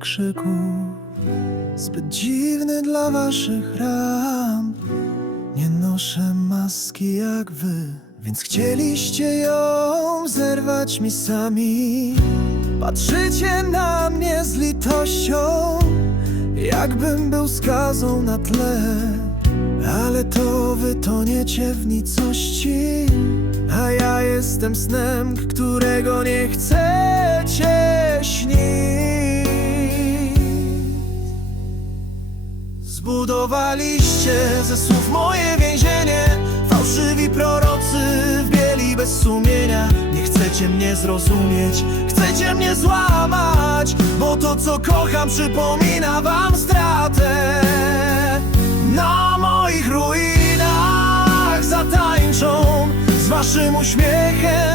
krzyku Zbyt dziwny dla waszych ram. Nie noszę maski jak wy Więc chcieliście ją zerwać mi sami. Patrzycie na mnie z litością Jakbym był skazą na tle. Ale to wy toniecie w nicości A ja jestem snem, którego nie chcecie śnić Zbudowaliście ze słów moje więzienie. Fałszywi prorocy w bieli bez sumienia. Nie chcecie mnie zrozumieć, chcecie mnie złamać Bo to co kocham przypomina wam stratę. Na moich ruinach zatańczą Z waszym uśmiechem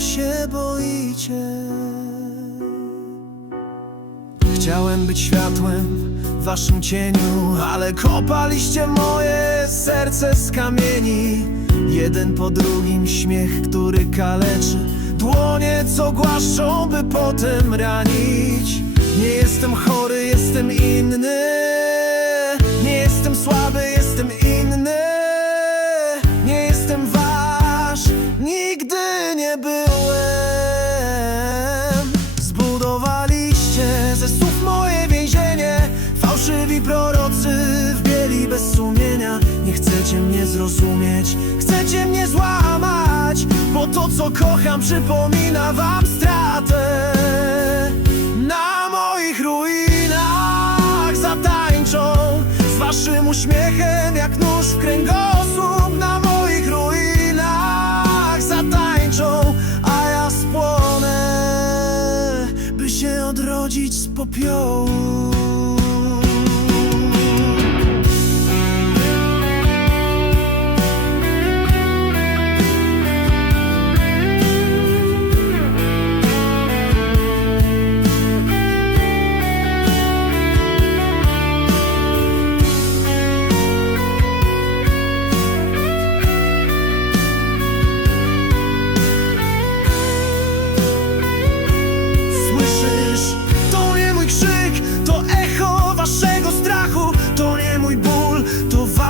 się boicie. Chciałem być światłem w waszym cieniu Ale kopaliście moje serce z kamieni. Jeden po drugim śmiech, który kaleczy Dłonie, co głaszczą, by potem ranić. Nie jestem chory, jestem inny nigdy nie byłem. Zbudowaliście ze słów moje więzienie. Fałszywi prorocy w bieli bez sumienia. Nie chcecie mnie zrozumieć, chcecie mnie złamać Bo to co kocham przypomina wam stratę. Na moich ruinach zatańczą Z waszym uśmiechem jak nóż w kręgosłup odrodzić z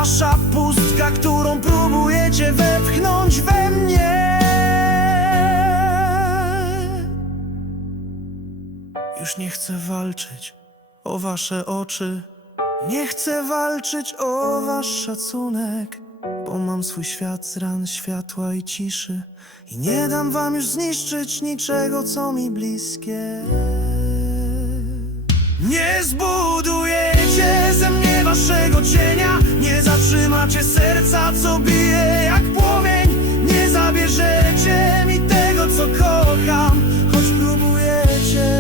wasza pustka, którą próbujecie wepchnąć we mnie. Już nie chcę walczyć o wasze oczy. Nie chcę walczyć o wasz szacunek Bo mam swój świat z ran światła i ciszy. I nie dam wam już zniszczyć niczego, co mi bliskie. Nie zbudujecie ze mnie waszego cienia. Nie zatrzymacie serca, co bije jak płomień Nie zabierzecie mi tego, co kocham Choć próbujecie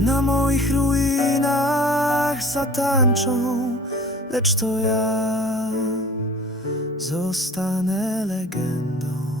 na moich ruinach zatańczą, lecz to ja zostanę legendą.